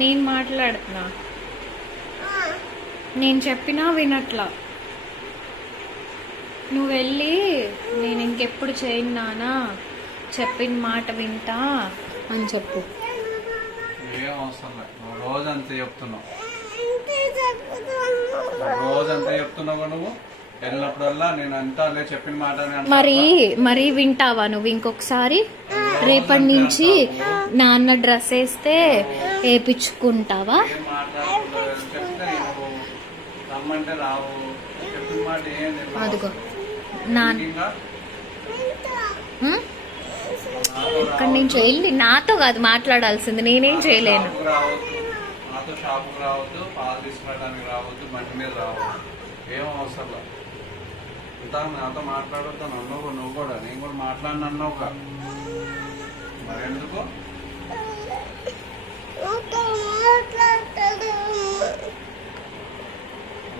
నేను మాట్లాడుతున్నా, నేను చెప్పినా వినట్లా. నువ్వు వెళ్ళి నేను ఇంకెప్పుడు చేయను నానా, చెప్పిన మాట వింటా అని చెప్పు. ఏం అవసరం లేదు, నువ్వు రోజంతా చెప్తున్నావు, రోజంతా చెప్తున్నావు నువ్వు. వెళ్ళినప్పుడల్లా నేను అంతా అదే చెప్పిన మాట మరి వింటావా నువ్వు ఇంకొకసారి? రేపటి నుంచి నాన్న డ్రెస్ వేస్తే వేపించుకుంటావా? రమ్మంటే రావు, చెప్పిన మాట అదిగో నాన్న ఇక్కడి నుంచి వెళ్ళి నాతో కాదు మాట్లాడాల్సింది, నేనేం చేయలేను. నాతో షాపుకి రావద్దు, పాలు తీసుకురావడానికి రావద్దు, బండి మీద రావద్దు, ఏం అవసరం లేదు. ఇంత నాతో మాట్లాడొద్దాను అన్నావు నువ్వు కూడా, నేను కూడా మాట్లాడిన అన్నావుగా, మరి ఎందుకు?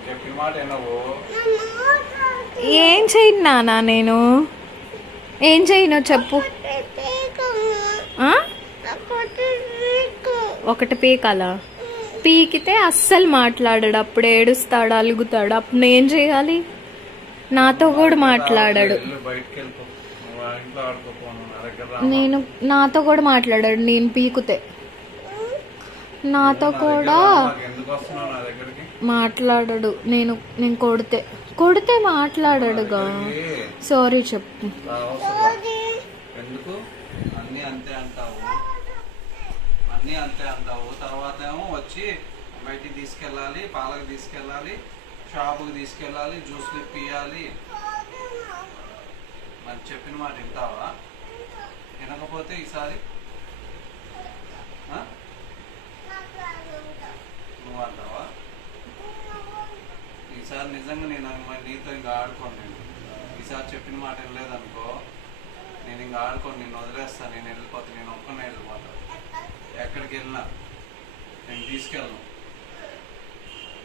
చెప్పిన మాట వినవు. ఏం చేయను నానా, నేను ఏం చేయను చెప్పు. ఒకటి పీకాలా? పీకితే అస్సలు మాట్లాడాడు, అప్పుడు ఏడుస్తాడు, అలుగుతాడు, అప్పుడు నేను చేయాలి? నాతో కూడా మాట్లాడాడు, నేను నాతో కూడా మాట్లాడాడు. నేను పీకుతే నాతో కూడా మాట్లాడాడు. నేను కొడితే మాట్లాడాడుగా. సారీ చెప్పు. ఎందుకు అన్నీ అంతే అంటావు, తర్వాత ఏమో వచ్చి బయటికి తీసుకెళ్ళాలి, పాలకు తీసుకెళ్ళాలి, షాపుకి తీసుకెళ్ళాలి, జ్యూస్లు ఇప్పియాలి. మరి చెప్పిన మాట వింటావా? వినకపోతే ఈసారి నువ్వు అంటావా? ఈసారి నిజంగా నేను నీతో ఇంకా ఆడుకోను. నేను ఈసారి చెప్పిన మాట వినలేదనుకో, నేను ఇంకా ఆడుకోను, నేను వదిలేస్తాను, నేను వెళ్ళిపోతాను, నేను ఒక్కనే వెళ్ళిపోతాను. ఎక్కడికి వెళ్ళినా నేను తీసుకెళ్ళను.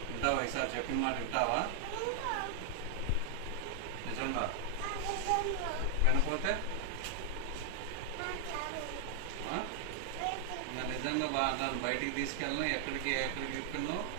వింటావా? ఈసారి చెప్పిన మాట వింటావా? నిజంగా వినకపోతే ఇంకా నిజంగా బాగా బయటికి తీసుకెళ్ళను, ఎక్కడికి తిప్పినో